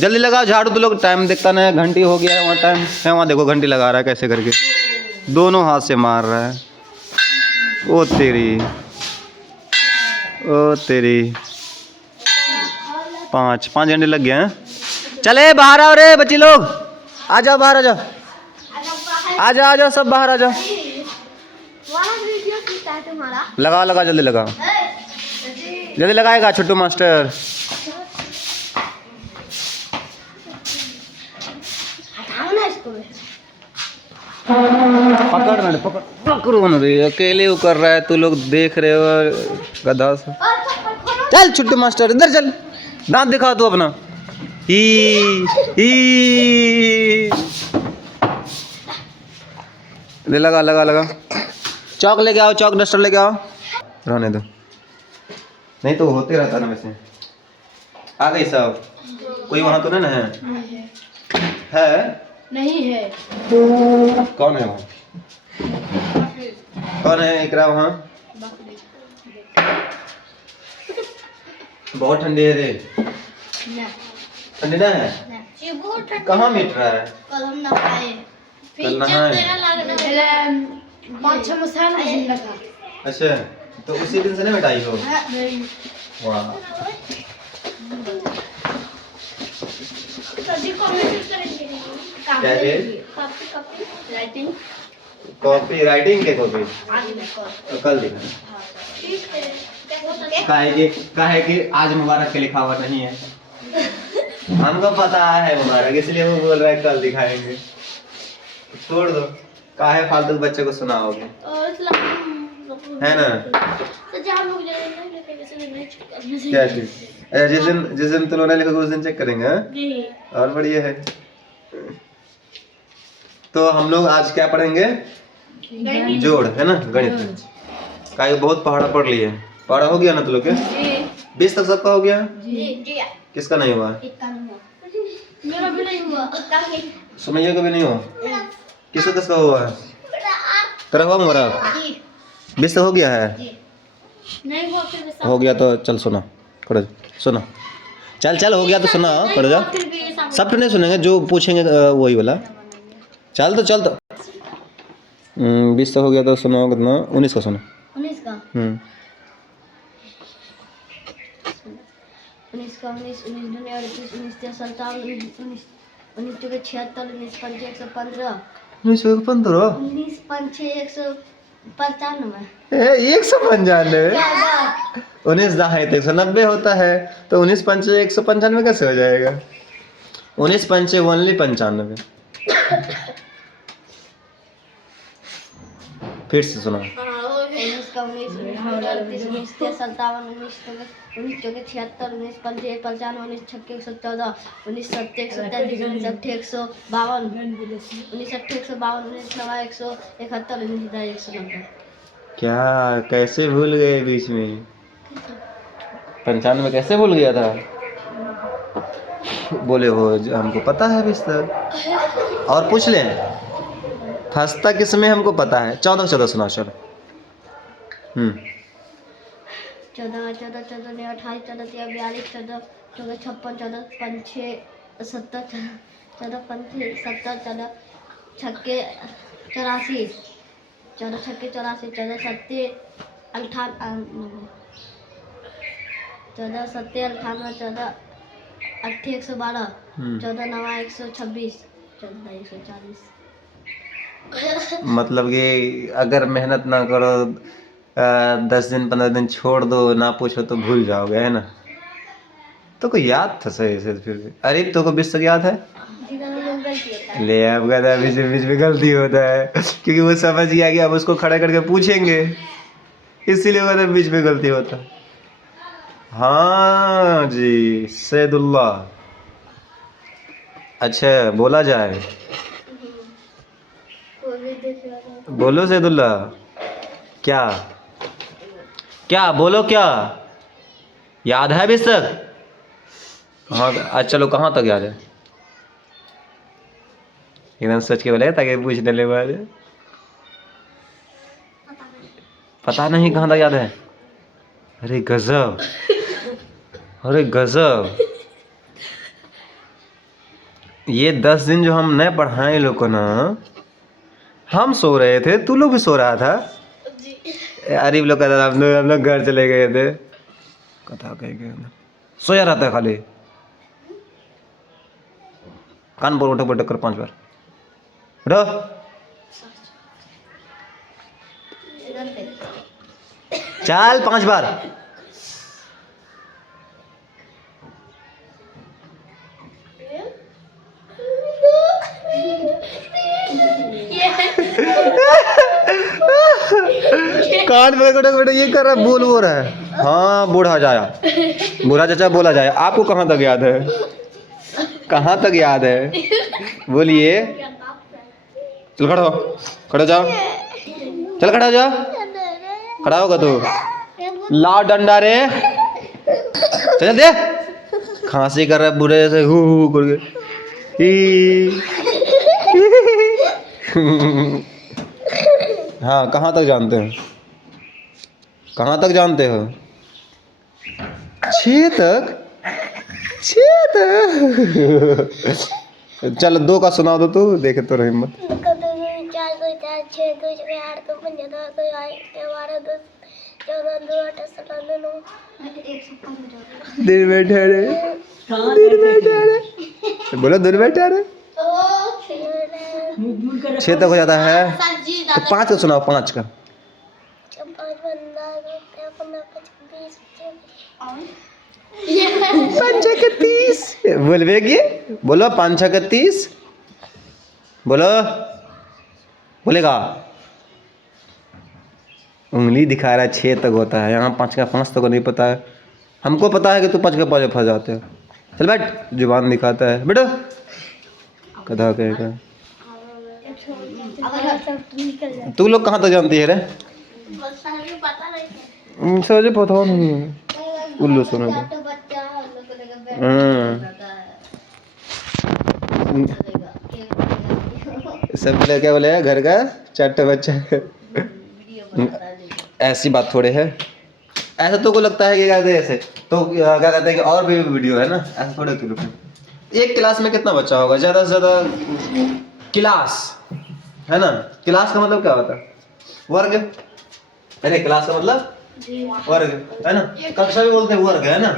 जल्दी लगाओ झाड़ू। तो लोग टाइम देखता नहीं, घंटी हो गया है वहाँ, टाइम है वहाँ, देखो घंटी लगा रहा है कैसे करके, दोनों हाथ से मार रहा है। ओ तेरी, ओ तेरी, 5 घंटे लग गए हैं। चले बाहर आओ रे बच्ची लोग, आ जाओ बाहर, आ जाओ, आ जाओ, आ जाओ सब बाहर आ जाओ। लगाओ लगाओ, जल्दी लगाओ, जल्दी लगाएगा छोटू मास्टर। पकड़ ना, पकड़ो ना रे, अकेले वो कर रहा है, तू लोग देख रहे हो गधा से। चल छोटू मास्टर इधर चल, दांत दिखा तू अपना। ले लगा लगा लगा, चौक लेके आओ, चौक डस्टर लेके आओ। रहने दो, नहीं तो होते रहता ना वैसे। आ गई सब, कोई वहाँ तो नहीं ना है? है नहीं है। कौन है वहाँ? कौन है इकरा वहाँ? बहुत ठंडी है रे। ठंडी ना है? कहाँ मिट रहा है? कल हम नहाए, कल नहाए? 5-6 मसाला लगा। अच्छा, तो उसी दिन से नहीं मिटाई हो? वाह, क्या है? कॉपी राइटिंग के कॉपी कल दिखा। काहे कि आज मुबारक के लिखा हुआ नहीं है, हमको पता है मुबारक, इसलिए वो बोल रहा है कल दिखाएंगे। छोड़ दो, काहे फालतू बच्चे को सुनाओगे, है ना? क्या चीज? जिस दिन तुम लोगों ने लिखा उस दिन चेक करेंगे, हाँ? और बढ़िया है। तो हम लोग आज क्या पढ़ेंगे? जोड़, है ना, गणित का। बहुत पहाड़ा पढ़ लिए, पढ़ा हो गया ना तुम लोग के? 20 तक सबका हो गया? किसका नहीं हुआ? मेरा भी नहीं हुआ। सुमैया का भी नहीं हुआ? किसका किसका हुआ है? तेरा हुआ मोरा? 20 तक हो गया है? नहीं हुआ, फिर हो गया तो चल सुना, पढ़ो सुना, चल चल हो गया तो सुना, पढ़ जा। सब तो नहीं सुनेंगे, जो पूछेंगे वही वाला। चल तो 20 तक हो गया तो सुना कितना? 19 का सुना। 19 का 19 का 19 दूनी 38 19 तिया 57 19 19 चौके 76 19 पंचे 115 19 का 15 19 पंचे 195 195 19 दाह है तो 190 होता है, तो 19 पंचे 195 कैसे हो जाएगा? 19 पंचे ओनली 95। फिर से सुना। 19 का 19 38 19 तिया 57 19 चौके 76 19 पंचे 95 19 छक्के 114 19 सत्ते 133 19 अट्ठे 152 19 अट्ठे 152 19 नवा 171 19 190। क्या कैसे भूल गए बीच में? 95 कैसे भूल गया था? बोले हो हमको पता है बिस्तर। और पूछ ले, फंसता किसमें हमको पता है। 14 सुना चलो। 14 14 14 ने 28 14 तिया 42 14 14 56 14 पंचे 70 14 पंचे 70 14 छक्के 84 14 छक्के 84 14 सत्ते 98 14 सत्ते 98 14 अट्ठे 112 14 नवा 126 14 140। मतलब कि अगर मेहनत ना करो, 10 दिन 15 दिन छोड़ दो, ना पूछो तो भूल जाओगे, है ना? तो को याद था सही से फिर भी। अरे तो को 20 तक याद है? ले अब गधा बीच में गलती होता है, क्योंकि वो समझ गया कि अब उसको खड़ा करके पूछेंगे, इसीलिए वो बीच में गलती होता है। हाँ जी सैदुल्ला, अच्छा बोला जाए, बोलो सैदुल्ला, क्या क्या बोलो, क्या याद है 20 तक? हाँ आज चलो, कहाँ तक याद है? एकदम सोच के बोले ताकि पूछ ले बाद। पता नहीं कहाँ तक याद है? अरे गजब, अरे गजब, ये 10 दिन जो हम नहीं पढ़ाए लोग को ना, हम सो रहे थे, तू लोग भी सो रहा था। अरीब लोग कहता था हम लोग घर चले गए थे, कथा कह गए सोया रहता है खाली। कान पर उठक बैठक कर 5 बार उठो। चल 5 बार। कान में उठक बैठक ये कर रहा है, बोल रहा है। हाँ बूढ़ा जाया, बूढ़ा चाचा बोला जाए। आपको कहाँ तक याद है, कहाँ तक याद है, बोलिए। चल खड़ा हो, खड़ा जाओ, चल खड़ा हो जा, खड़ा होगा तू। लाओ डंडा रे, चल दे। खांसी कर रहा है बुरे से, हु करके। हाँ कहाँ तक जानते हो, कहाँ तक जानते हो? 6 तक, 6 तक। चल 2 का सुना दो तू, देखे तो हिम्मत। 4 2 4 6 2 8 2 5 2 12 2 14 2 8 17 9 दिन में ठहरे, दिन में ठहरे, बोलो दिन में ठहरे। 6 तक हो जाता है तो 5 का सुनाओ, 5 का। 5 6 30 बोलबे की, बोलो 5 6 30, बोलो, बोलेगा। उंगली दिखा रहा है 6 तक होता है, यहाँ 5 का 5 तक नहीं पता है। हमको पता है कि तू 5 का 5 फंस जाते हो। चल बैठ, जुबान दिखाता है बेटा, कदा कहेगा। तू लोग कहाँ तक जानती है रे? मुझे पता नहीं है, उल्लू सुना था। सब लोग क्या बोले, घर का 4 बच्चा। ऐसी बात थोड़े है, ऐसा तो को लगता है कि कहते ऐसे तो क्या कहते हैं कि और भी वीडियो है ना, ऐसा थोड़े तो लोग। एक क्लास में कितना बच्चा होगा, ज़्यादा से ज़्यादा क्लास है ना। क्लास का मतलब क्या होता है, वर्ग। अरे क्लास का मतलब वर्ग है ना, कक्षा भी बोलते हैं वर्ग है ना।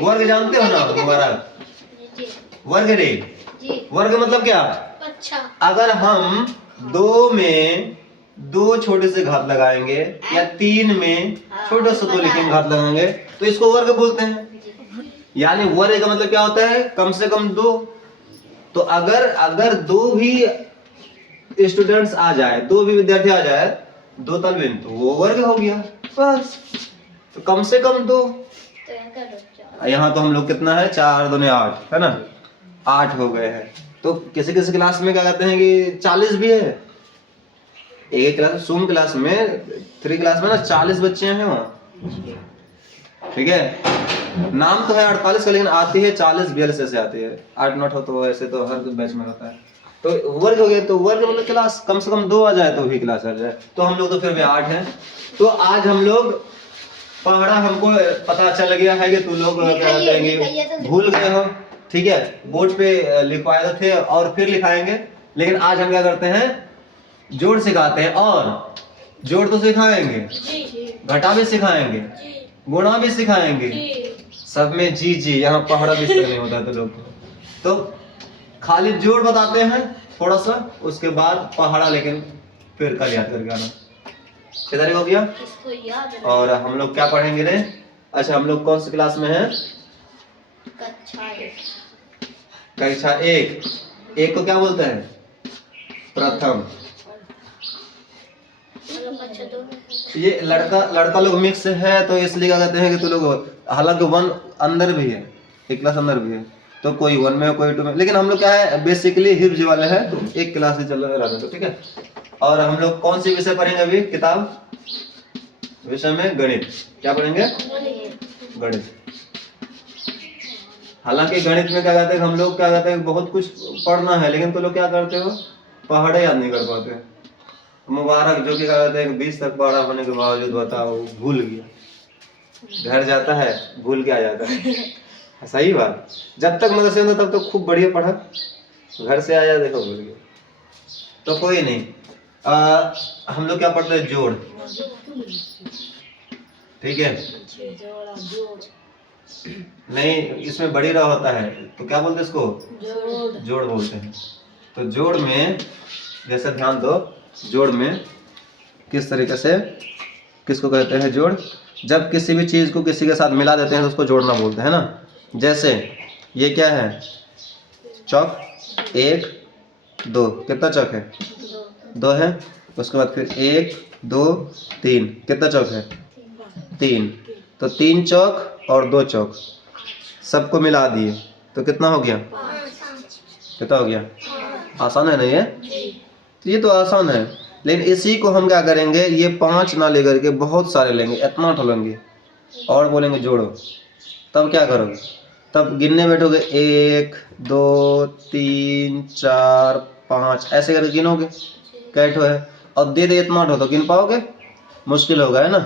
वर्ग जानते हो ना, वर्ग रे, वर्ग मतलब क्या। अगर हम 2 में 2 छोटे से घात लगाएंगे या 3 में छोटे से 2 लिखेंगे घात लगाएंगे तो इसको वर्ग बोलते हैं। यानी वर्ग का मतलब क्या होता है, कम से कम 2। तो अगर 2 भी स्टूडेंट्स आ जाए, 2 भी विद्यार्थी आ जाए, 2 तलबीन, तो वो वर्ग हो गया बस। तो कम से कम 2। यहाँ तो हम लोग कितना है, 4 2 8 है ना, 8 हो गए हैं। तो किसी किसी क्लास में क्या कहते हैं कि 40 भी है। एक क्लास सूम क्लास में 3 क्लास में ना 40 बच्चे हैं वहाँ, ठीक है। नाम तो है 48 का, लेकिन आती है 40 42 ऐसे आती है। 8 9 हो तो ऐसे तो हर बैच में रहता है। तो वर्ग हो गया, तो वर्ग मतलब क्लास कम से कम 2 आ जाए तो भी क्लास आ जाए। तो हम लोग तो फिर भी 8 हैं। तो आज हम लोग पढ़ा, हमको पता चल गया है कि तू लोग क्या कहेंगे भूल गए हो, ठीक है। बोर्ड पे लिखवाए थे और फिर लिखाएंगे, लेकिन आज हम क्या करते हैं, जोड़ सिखाते हैं। और जोड़ तो सिखाएंगे, घटा भी सिखाएंगे, गुणा भी सिखाएंगे, सब में जी जी। यहाँ पहाड़ा भी नहीं होता है तो लोग तो खाली जोड़ बताते हैं थोड़ा सा, उसके बाद पहाड़ा लेकिन फिर कल याद करके आना। किधर हो गया। और हम लोग क्या पढ़ेंगे रे। अच्छा हम लोग कौन सी क्लास में हैं, कक्षा 1। 1 को क्या बोलते हैं, प्रथम। ये लड़का लोग मिक्स है तो इसलिए क्या कहते हैं कि तू लोग, हालांकि 1 अंदर भी है, एक क्लास अंदर भी है, तो कोई 1 में कोई 2 में, लेकिन हम लोग क्या है बेसिकली हिब्ज वाले हैं, तो एक क्लास से चल रहा है तो ठीक है। और हम लोग कौन सी विषय पढ़ेंगे अभी, किताब विषय में गणित। क्या पढ़ेंगे, गणित। हालांकि गणित में क्या कहते हैं, हम लोग क्या कहते हैं बहुत कुछ पढ़ना है, लेकिन तो लोग क्या करते हो, पहाड़े याद नहीं कर पाते। मुबारक जो कि क्या कहते हैं 20 तक पढ़ा होने के बावजूद बताओ भूल गया, घर जाता है भूल के आ जाता है। सही बात, जब तक मदरसे में तब तो खूब बढ़िया पढ़ा, घर से आया देखो भूल गया। तो कोई नहीं, हम लोग क्या पढ़ते हैं, जोड़। ठीक है, नहीं इसमें बड़ी र होता है तो क्या बोलते हैं इसको, जोड़ बोलते हैं। तो जोड़ में जैसे ध्यान दो, जोड़ में किस तरीके से किसको कहते हैं जोड़, जब किसी भी चीज को किसी के साथ मिला देते हैं तो उसको जोड़ना बोलते हैं ना। जैसे ये क्या है, चौक, 1 2, कितना चौक है, 2 है। उसके बाद फिर 1 2 3, कितना चौक है, 3। तो 3 चौक और 2 चौक सबको मिला दिए तो कितना हो गया, कितना हो गया, आसान है ना ये। तो ये तो आसान है, लेकिन इसी को हम क्या करेंगे, ये 5 ना लेकर के बहुत सारे लेंगे, इतना ठोलेंगे और बोलेंगे जोड़ो। तब क्या करोगे, तब गिनने बैठोगे 1 2 3 4 5 ऐसे करके गिनोगे कैठो है, और दे दे इतना ठो तो गिन पाओगे, मुश्किल होगा है ना।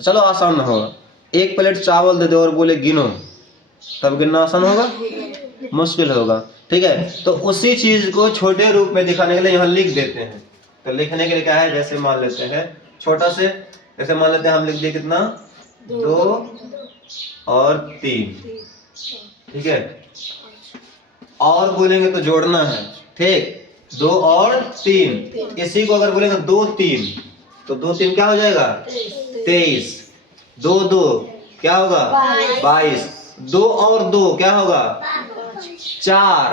चलो आसान ना होगा, 1 प्लेट चावल दे दो और बोले गिनो, तब गिनना आसान होगा, मुश्किल होगा। ठीक है, तो उसी चीज को छोटे रूप में दिखाने के लिए यहाँ लिख देते हैं। तो लिखने के लिए क्या है, जैसे मान लेते हैं छोटा से, जैसे मान लेते हैं हम लिख दिए कितना, 2 और 3। ठीक है, और बोलेंगे तो जोड़ना है, ठीक, 2 और 3। इसी को अगर बोलेंगे 2 3, तो 2 3 क्या हो जाएगा, 23। 2 2 क्या होगा, 22। 2 और 2 क्या होगा, 4।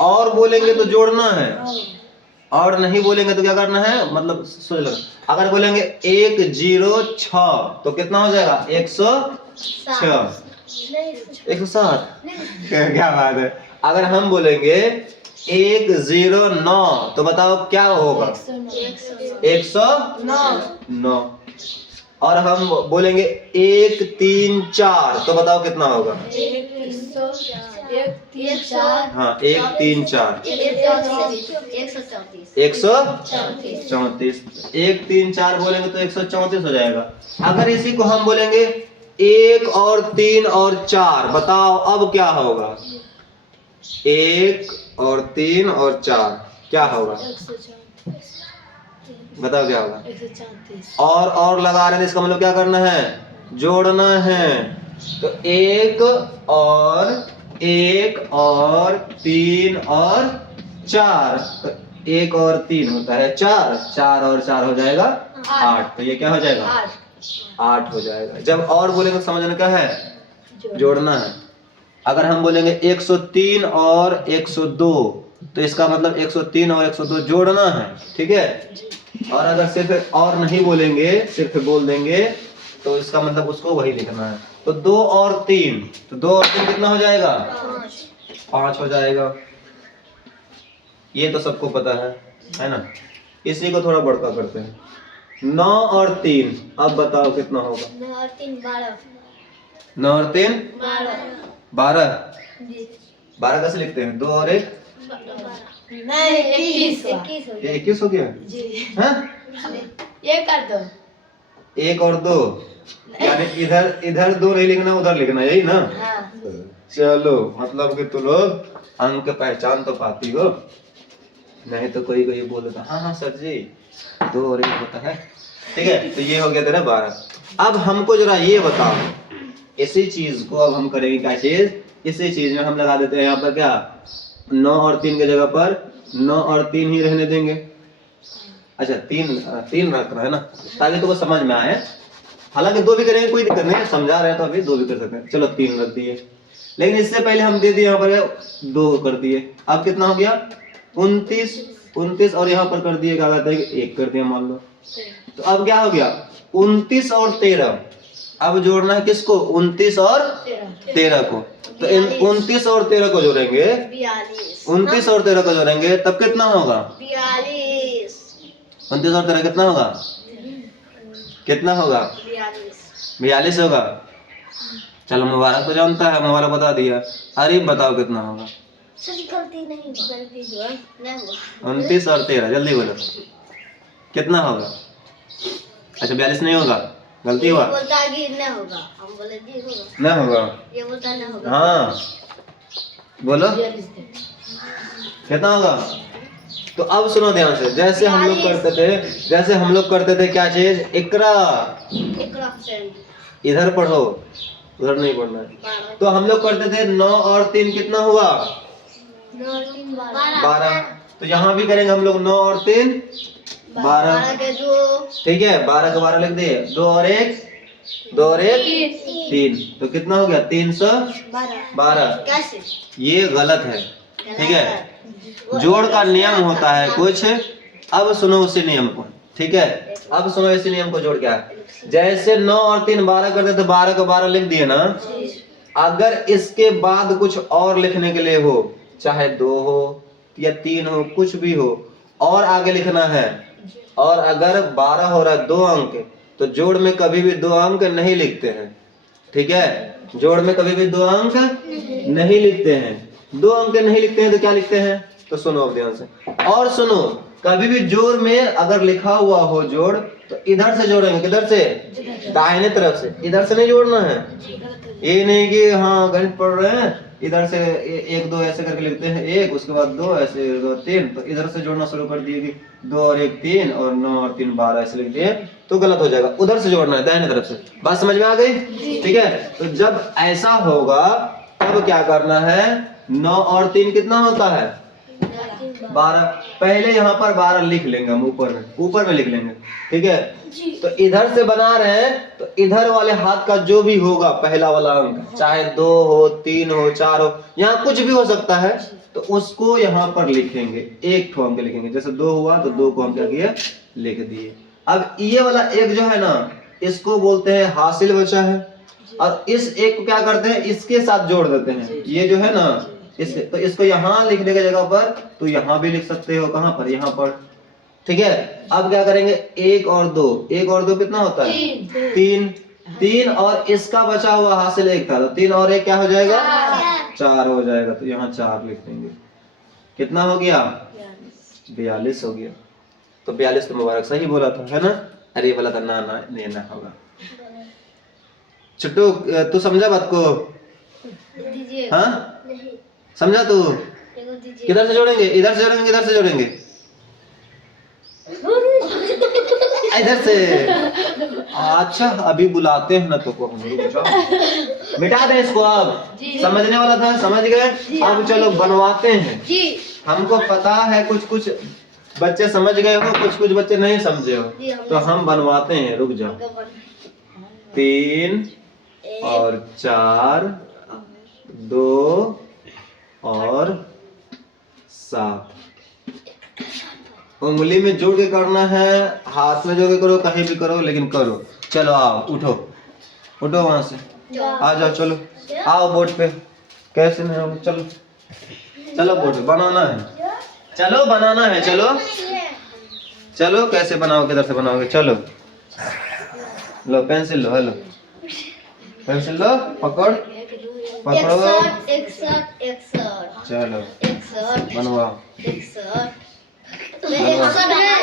और बोलेंगे तो जोड़ना है, और नहीं बोलेंगे तो क्या करना है, मतलब सोच लो, अगर बोलेंगे 1 0 6 तो कितना हो जाएगा, 106, 107। क्या बात है। अगर हम बोलेंगे 1 0 9 तो बताओ क्या होगा, 109। और हम बोलेंगे 1 3 4 तो बताओ कितना होगा, 1 3 4 134। 1 3 4 बोलेंगे तो 134 हो जाएगा। अगर इसी को हम बोलेंगे 1 और 3 और 4 बताओ अब क्या होगा, 1 और 3 और 4 क्या होगा, बताओ क्या होगा, 134। और लगा रहे हैं, इसका मतलब क्या करना है, जोड़ना है। तो 1 और 3 और 4, तो 1 और 3 होता है 4, 4 और 4 हो जाएगा 8। तो ये क्या हो जाएगा, 8 हो जाएगा। जब और बोलेंगे तो समझना क्या है, जोड़ना है। अगर हम बोलेंगे 103 और 102 तो इसका मतलब 103 और 102 जोड़ना है, ठीक है। और अगर सिर्फ और नहीं बोलेंगे, सिर्फ बोल देंगे तो इसका मतलब उसको वही लिखना है। तो 2 और 3, तो 2 और 3 कितना हो जाएगा, 5 हो जाएगा। ये तो सबको पता है ना। इसी को थोड़ा बड़का करते हैं, 9 और 3, अब बताओ कितना होगा, 9 और 3 12। 9 और 3 12। जी 12 कैसे लिखते हैं, 2 और 1 नहीं 21 हो 21 हो गया जी। हाँ? ये कर दो, 1 और 2 यानी इधर 2 नहीं लिखना, उधर लिखना, यही ना। हाँ। चलो, मतलब कि तुम लोग अंक पहचान तो पाती हो, नहीं तो कोई कोई बोलता हाँ हाँ सर जी 2 और 1 होता है। ठीक है, तो ये हो गया तेरा 12। अब हमको जरा ये बताओ, इसी चीज को अब हम करेंगे क्या चीज, इसी चीज में हम लगा देते हैं यहाँ पर क्या, 9 और 3 की जगह पर 9 और 3 ही रहने देंगे। अच्छा 3 रखना है ना, ताकि तुमको समझ में आए। हालांकि 2 भी करेंगे, कोई दिक्कत नहीं, समझा रहे हैं तो अभी 2 भी कर सकते हैं। चलो 3 रख दिए, लेकिन इससे पहले हम दे दिए यहाँ पर 2 कर दिए। अब कितना हो गया, 29 और यहाँ पर कर दिए क्या कहते हैं 1 कर दिया मान लो। तो अब क्या हो गया, 29 और 13। अब जोड़ना है किसको, 29 और 13 को। तो 29 और 13 को जोड़ेंगे, 29 और 13 को जोड़ेंगे तब कितना होगा, 42। 29 और 13 कितना होगा, कितना होगा, 42 होगा। चलो मुबारक तो जानता है, मुबारक बता दिया। अरे बताओ कितना होगा, गलती नहीं, गलती हुआ नहीं हुआ। 29 और 13 जल्दी बोलो कितना होगा। अच्छा 42 नहीं होगा, गलती हुआ, बोलता है कि नहीं होगा, हम बोले जी होगा, ना होगा, ये बोलता नहीं होगा। हाँ बोलो कितना होगा? तो अब सुनो ध्यान से, जैसे हम लोग करते थे क्या चीज? इकरा। इधर पढ़ो, उधर नहीं पढ़ना है। तो हम लोग करते थे 9 और 3 कितना हुआ? 12। तो यहाँ भी करेंगे हम लोग 9 और 3 12। ठीक है, 12 के 12 लिख दिए। 2 और 1 3। तो कितना हो गया? 312। ये गलत है, ठीक है। जोड़ का नियम होता है कुछ। अब सुनो उसी नियम को, ठीक है। अब सुनो इसी नियम को, जोड़ क्या है? जैसे 9 और 3 12 करते थे, 12 का 12 लिख दिए ना। अगर इसके बाद कुछ और लिखने के लिए हो, चाहे 2 हो या 3 हो, कुछ भी हो, और आगे लिखना है, और अगर 12 हो रहा है 2 अंक, तो जोड़ में कभी भी 2 अंक नहीं लिखते हैं, ठीक है। जोड़ में कभी भी 2 अंक नहीं लिखते हैं। 2 अंक नहीं लिखते हैं तो क्या लिखते हैं? तो सुनो अब ध्यान से, और सुनो, कभी भी जोड़ में अगर लिखा हुआ हो जोड़, तो इधर से जोड़ेंगे। किधर से? दाहिने तरफ से। इधर से नहीं जोड़ना है। ये नहीं कि हाँ गणित पढ़ रहे हैं, इधर से 1 2 ऐसे करके लिखते हैं, 1 उसके बाद 2 ऐसे 2 3, तो इधर से जोड़ना शुरू कर दिए कि 2 और 1 3 और 9 और 3 12 ऐसे लिख दिए, तो गलत हो जाएगा। उधर से जोड़ना है, दाहिने तरफ से। बात समझ में आ गई? ठीक है। तो जब ऐसा होगा तब क्या करना है? 9 और 3 कितना होता है? 12। पहले यहाँ पर 12 लिख लेंगे हम, ऊपर में लिख लेंगे, ठीक है। तो इधर से बना रहे हैं, तो इधर वाले हाथ का जो भी होगा पहला वाला अंक, चाहे 2 हो 3 हो 4 हो, यहाँ कुछ भी हो सकता है, तो उसको यहाँ पर लिखेंगे। एक ठो अंक लिखेंगे। जैसे 2 हुआ तो 2 को हम क्या किए? लिख दिए। अब ये वाला एक जो है ना, इसको बोलते हैं हासिल बचा है, और इस एक को क्या करते हैं? इसके साथ जोड़ देते हैं। ये जो है ना, तो इसको यहाँ लिखने की जगह पर तो यहाँ भी लिख सकते हो। कहाँ पर? यहाँ पर, ठीक है। अब क्या करेंगे? 1 और 2, 1 और 2 कितना होता है? 3 और इसका बचा हुआ हासिल 1 था, तो 3 और 1 क्या हो जाएगा? 4 हो जाएगा। तो यहाँ 4 लिख देंगे। कितना हो गया? 42 हो गया। तो 42 तो मुबारक सही बोला था, है ना? अरे बोला था ना ना नहीं ना होगा। छोटू तू समझा बात को? हाँ समझा तू? किधर से जोड़ेंगे? इधर से जोड़ेंगे, इधर से जोड़ेंगे, इधर से। अच्छा अभी बुलाते हैं ना तो को हम लोग मिटा दें इसको। अब समझने वाला था, समझ गए। अब चलो बनवाते हैं। हमको पता है कुछ कुछ बच्चे समझ गए हो, कुछ कुछ बच्चे नहीं समझे हो, तो हम बनवाते हैं। रुक जाओ। 3 और 4 2 और 7 उंगली में जोड़ के करना है, हाथ में जोड़ के करो, कहीं भी करो, लेकिन करो। चलो आओ, उठो उठो वहां से, आ जाओ। चलो आओ बोर्ड पे। कैसे नहीं आओ? चलो चलो बोर्ड पे बनाना है। चलो बनाना है। चलो चलो कैसे बनाओ? किधर से बनाओगे? चलो लो पेंसिल लो। हेलो पेंसिल लो, पकड़ पकड़ो। 61 चलो 61 बनवाओ। 61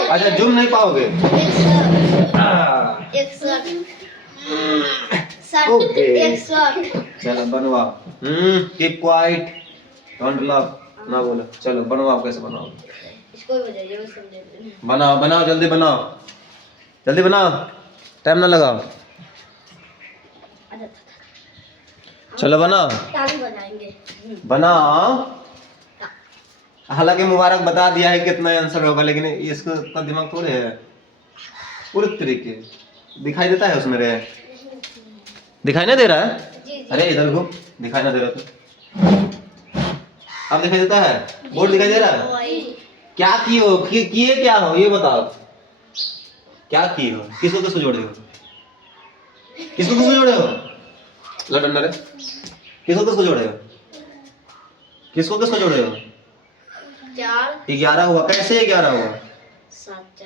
अच्छा जूम नहीं पाओगे? 61 चलो बनवाओ। कीप क्वाइट, डोंट लाफ, ना बोलो। चलो बनवाओ। कैसे बनाओगे? इसको बताइए, वो समझे। बनाओ बनाओ, जल्दी बनाओ, जल्दी बनाओ, टाइम ना लगाओ। चलो बनाओ, बनाओ। हालांकि मुबारक बता दिया है कितना आंसर होगा, लेकिन इसको इतना दिमाग थोड़े है। पूरे तरीके दिखाई देता है उसमें? रे दिखाई नहीं दे रहा है? अरे इधर को दिखाई ना दे रहा तो अब दिखाई देता है? बोर्ड दिखाई दे रहा है? क्या किए हो? किए क्या हो ये बताओ। क्या किए हो? किसको किसको जोड़े हो? किसको किसको जोड़े हो? लड़न रे, किसको किसको जोड़े हो? किसको किसको जोड़े हो? 11 हुआ। कैसे 11 हुआ? 7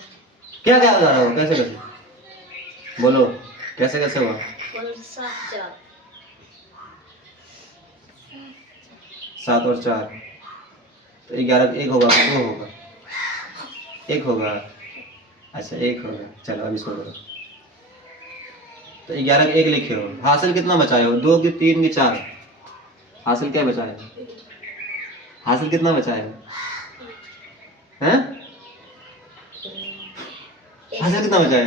क्या क्या 11 हुआ? कैसे कैसे बोलो? कैसे कैसे हुआ? 7 और 4 तो 11। 1 होगा, 2 होगा, 1 होगा। अच्छा 1 होगा। चलो अब इसको करो। तो 11 1 लिखे हो। हासिल कितना बचाए हो? 2 की 3 की 4। हासिल क्या बचाए? हासिल कितना बचाए हो? हैं? हासिल कितना बचा है?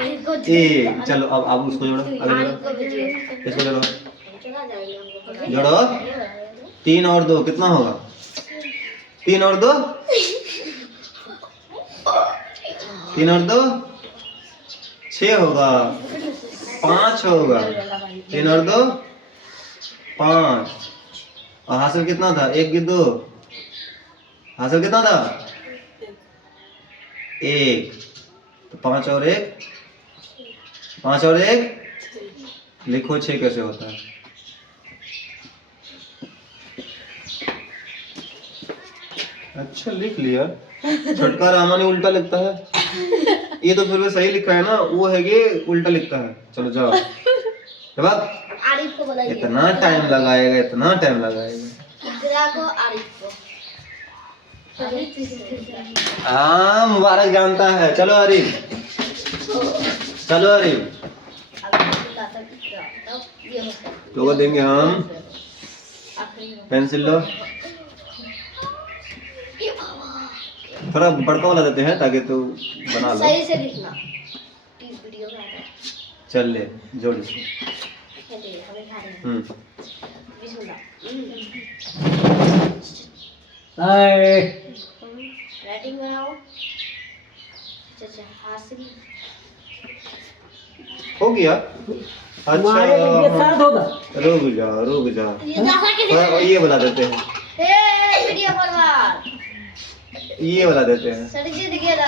आरिफ को एक। चलो अब उसको जोड़ो, आगे आरिफ जोड़ो, को भेजिए। इसको जोड़ो, चला जाएंगे हमको। जोड़ो। 3 और 2 कितना होगा? 3 और 2 3 और 2 6 होगा, 5 होगा। 3 और 2 5। और हासिल कितना था? 1 की 2, हासिल कितना था? 1। तो 5 और 1, 5 और 1 लिखो 6 कैसे होता है? अच्छा लिख लिया। छोटका रामानी उल्टा लिखता है, ये तो फिर भी सही लिखा है ना, वो है कि उल्टा लिखता है। चलो जाओ। आरिफ को बुलाइए। इतना टाइम लगाएगा, इतना टाइम लगाएगा। इकरा को, आरिफ को। हाँ मुबारक जानता है। चलो आरिफ, चलो आरिफ, तो को देंगे हम पेंसिल। लो थोड़ा बड़का वाला देते हैं ताकि तू बना लो। सही से लिखना। वीडियो में आता है। चल ले जोड़ इसको। हमें खा रहे हैं। हम्म। बिस्मिल्लाह। हाय राइटिंग बनाओ। अच्छा हासिल हो गया। तुम्हारे लिए अच्छा साथ होगा। रुक जा रुक जा, ये जैसा कि ये वाला देते हैं, वीडियो बर्बाद। ये वाला देते हैं। सर जी दिखे ना।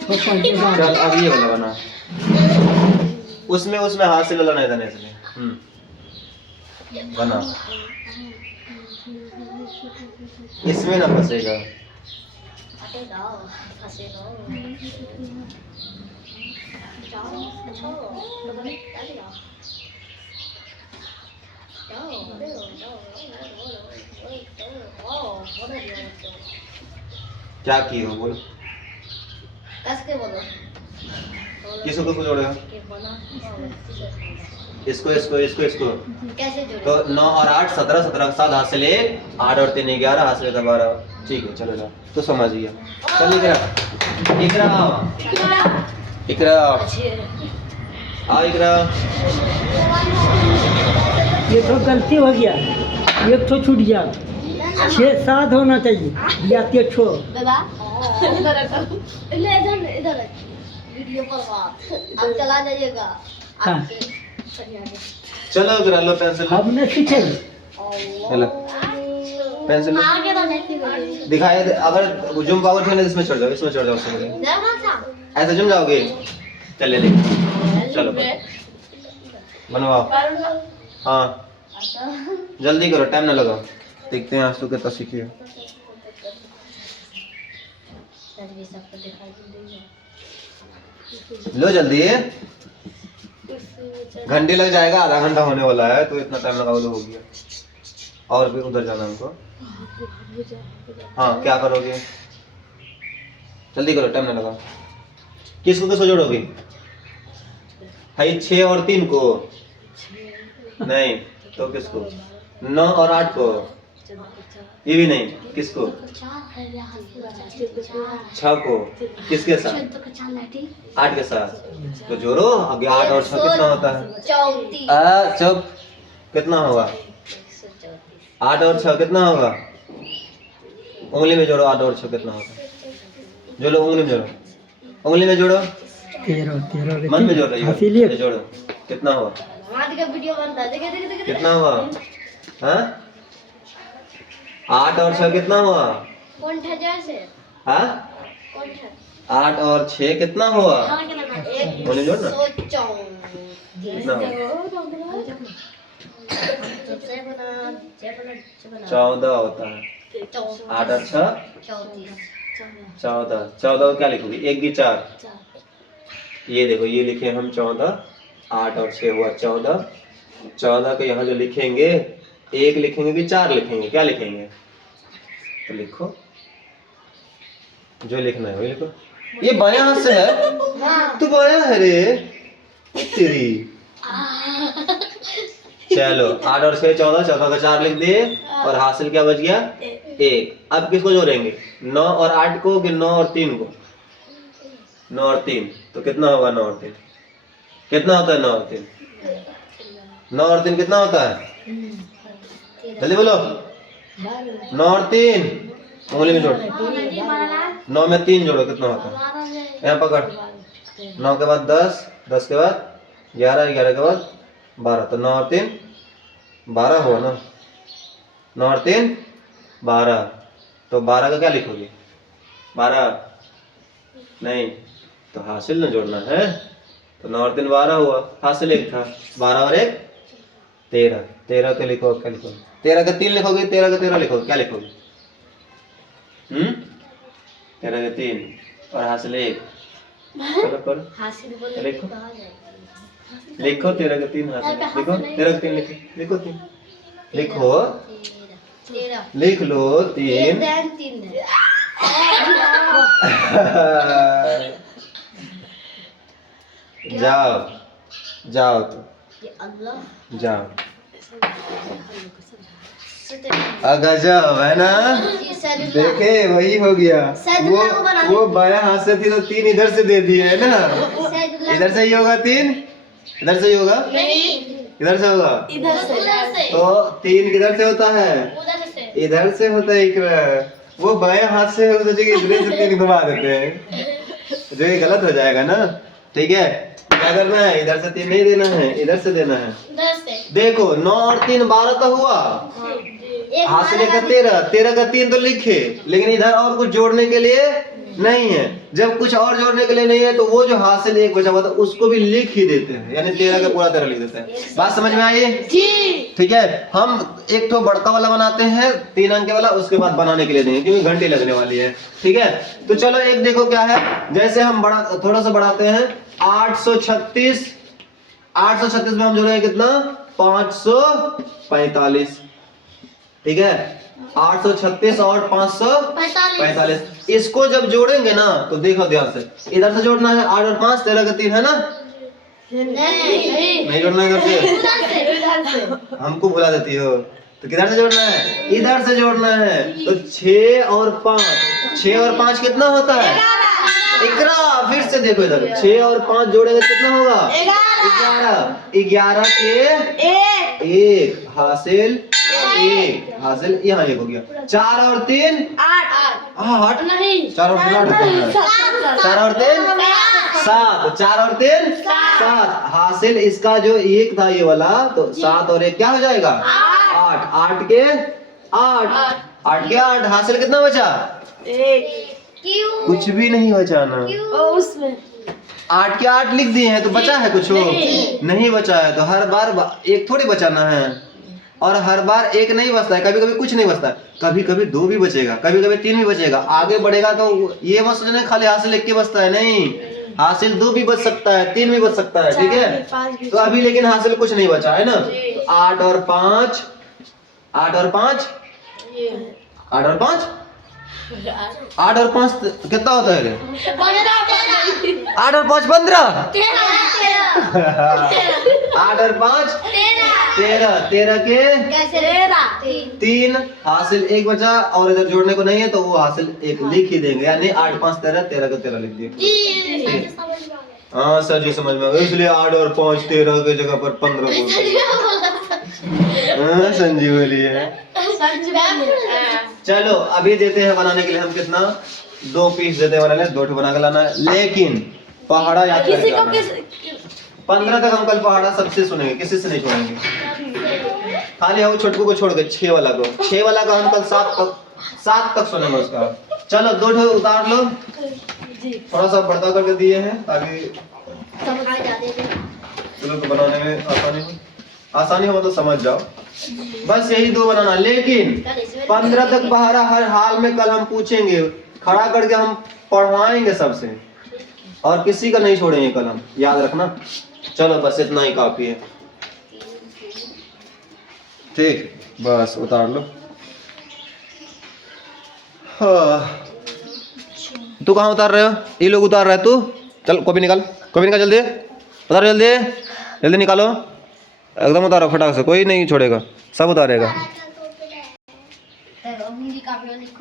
तो पंचे साथ। चल अब ये वाला बना। उसमें हासिल वाला नहीं था ना इसलिए। बना, इसमें ना फंसेगा। हटे जाओ, फंसे जाओ। जाओ, अच्छा लोगों ने क्या दिया? जाओ, अरे जाओ, क्या की हो बोलो, कस के बोलो। किसको किसको जोड़ेगा? के बोला। इसको इसको इसको इसको। कैसे जोड़े? तो 9 और 8 17, 17 के साथ हासिल 1, 8 और 3 11, हासिल 12। ठीक है चलो जाओ, तो समझ गया। चल इकरा, इकरा इकरा आओ, इकरा। ये तो गलती हो गया, एक तो छूट गया। 6 7 होना चाहिए या 3 छो। दादा इधर रखो। इधर इधर वीडियो बर्बाद। अब चला जाइएगा हाँ। आपके सरिया में। चलो इकरा लो पेंसिल, हमने सीखे। चलो पेंसिल लो। आगे तो नहीं दिखाई दे, अगर जुम पावर खेलने इसमें चढ़ जाओ, इसमें चढ़ जाओ, उससे बोले ऐसे जुम जाओगे। चल ले चलो बनवाओ। हाँ जल्दी करो, टाइम ना लगाओ। देखते हैं आज तो कितना सीखिए। लो जल्दी, घंटे लग जाएगा, आधा घंटा होने वाला है, तो इतना टाइम लगाओ तो हो गया। और भी उधर जाना हमको। हाँ क्या करोगे? जल्दी करो, टाइम ना लगाओ। किसको किसको जोड़ोगे? भाई 6 और 3 को नहीं, तो किसको? 9 और 8 को, ये भी नहीं, किसको? 6 को, किसके साथ? 8 के साथ। तो जोड़ो, आगे 8 और 6 कितना होता है? 34। चुप, कितना होगा? 8 और 6 कितना होगा? उंगली में जोड़ो, 8 और 6 कितना होगा? जोड़ो, उंगली में जोड़ो, उंगली में जोड़ो, 13 मन में जोड़ रही हो, इसीलिए ये जोड़ो, कितना हुआ? हमारे का वीडियो बनता है। देखे देखे देखे। कितना हुआ? हाँ 8 और 6 कितना हुआ? कौन था जैसे? हाँ कौन था? 8 और 6 कितना हुआ? एक बोले जोड़ ना। 134। कितना हुआ? 14 होता है। 8 और 6 14। 14 को क्या लिखोगे? 1 की 4। ये देखो, ये लिखे हम 14, 8 और 6 हुआ 14। 14 के यहाँ जो लिखेंगे, 1 लिखेंगे कि 4 लिखेंगे? क्या लिखेंगे? तो लिखो, जो लिखना है वही लिखो। ये बायां हाथ से है, तू बायां है रे तेरी। चलो 8 और 6 14, 14 का 4 लिख दिए और हासिल क्या बच गया 1। अब किसको जोड़ेंगे 9 और 8 को कि 9 और 3 को? 9 और 3 तो कितना होगा 9 और 3 कितना होता है 9 और 3? 9 और 3 कितना होता है? जल्दी बोलो। 9 और 3 उंगली में जोड़। 9 में 3 जोड़ो कितना होता है? यहाँ पकड़। 9 के बाद 10, 10 के बाद 11, 11 के बाद 12 तो 9 और 3 12 हुआ ना। 9 और 3 12 तो 12 का क्या लिखोगे? 12 नहीं तो हासिल ना जोड़ना है तो 9 और 3 12 हुआ, हासिल 1 था। 12 और 1 13, 13 के लिखो क्या लिखोगे? 13 का 3 लिखोगे, 13 का 13 लिखोगे क्या लिखोगे? 13 का 3 और हासिल 1। चलो करो लिखो लिखो 13 का 3 हासिल लिखो 13 का 3 लिखो लिखो 3 लिखो लिख लो 3 जाओ जाओ तो जाओ गजब है ना। देखे वही हो गया। वो बायां हाथ से थी तो 3 इधर से दे दिए है ना। इधर से ही होगा 3 इधर से ही होगा इधर से होगा तो 3 किधर से होता है? इधर से होता है। वो बाएं हाथ से है उस जगह इधर से 3 घुमा देते हैं जो ये गलत हो जाएगा ना। ठीक है क्या करना है? इधर से 3 नहीं देना है इधर से देना है। देखो 9 और 3 12 तो हुआ, हासिल का 13, 13 का 3 तो लिखे लेकिन इधर और कुछ जोड़ने के लिए नहीं है। जब कुछ और जोड़ने के लिए नहीं है तो वो जो हासिल 1 बचा हुआ था उसको भी लिख ही देते हैं, यानी 13 का पूरा 13 लिख देते हैं। बात समझ में आई? ठीक है हम एक तो बड़का वाला बनाते हैं 3 अंक वाला, उसके बाद बनाने के लिए देंगे क्योंकि घंटे लगने वाली है। ठीक है तो चलो एक देखो क्या है। जैसे हम बड़ा थोड़ा सा बढ़ाते हैं 836 में हम जोड़ेंगे कितना? 545। ठीक है 836 और 545 इसको जब जोड़ेंगे ना तो देखो ध्यान से इधर से जोड़ना है 8 और 5 13 का 3 है ना। नहीं जोड़ना इधर से हमको भुला देती हो तो किधर से जोड़ना है? इधर से जोड़ना है तो 6 और 5 6 और 5 कितना होता है? 11। फिर से देखो इधर 6 और 5 जोड़ेंगे कितना होगा? 11 के 1 हासिल 1 हासिल यहाँ 1 हो गया। 4 और 3 8 नहीं 4 और 3 8 4 और 3 7 4 और 3 7 हासिल इसका जो 1 था ये वाला तो 7 और 1 क्या हो जाएगा? 8 8 के 8 हासिल कितना बचा? कुछ भी नहीं बचाना। 8 के 8 लिख दिए हैं तो बचा है कुछ? नहीं बचा है तो हर बार 1 थोड़ी बचाना है और हर बार 1 नहीं बचता है। कभी कभी कुछ नहीं बचता है, कभी कभी 2 भी बचेगा, कभी कभी 3 भी बचेगा। आगे बढ़ेगा तो ये मत सोचना खाली हासिल 1 के बचता है, नहीं हासिल 2 भी बच सकता है 3 भी बच सकता है। ठीक है तो अभी लेकिन हासिल कुछ नहीं बचा है ना। 8 और 5 8 और 5 8 और 5 8 और 5 कितना होता है? 8 और 5 15 8 और 5 13 13 के 3 हासिल 1 बचा और इधर जोड़ने को नहीं है तो वो हासिल 1 लिख ही देंगे, यानी 8 5 13 13 का 13 लिख दिए। हाँ सर जी समझ में आ गया, इसलिए 8 और 5 13 की जगह पर 15 संजीव बोलिए। चलो अभी देते हैं बनाने के लिए हम कितना 2 पीस देते हैं बनाने, 2 बना के लाना है। लेकिन पहाड़ा याद करके आना है। 15 तक हम कल पहाड़ा सबसे सुनेंगे, किसी से नहीं छोड़ेंगे, खाली हम छोटकू को छोड़ के 6 वाला को हम कल 7 तक सुनेंगे उसका। चलो 2 उतार लो, थोड़ा सा बढ़ता करके दिए हैं ताकि चलो तो बनाने में आसानी हो मतलब समझ जाओ। बस यही 2 बनाना, लेकिन 15 तक पहाड़ा हर हाल में कल हम पूछेंगे, खड़ा करके हम पढ़वाएंगे सबसे और किसी का नहीं छोड़ेंगे कल हम, याद रखना। चलो बस इतना ही काफी है। ठीक बस उतार लो। तू कहाँ उतार रहे हो? ये लोग उतार रहे हैं, तू चल कॉपी निकाल जल्दी, उतार जल्दी निकालो। एकदम उतारो फटाक से, कोई नहीं छोड़ेगा, सब उतारेगा। हिंदी काव्य लिखो।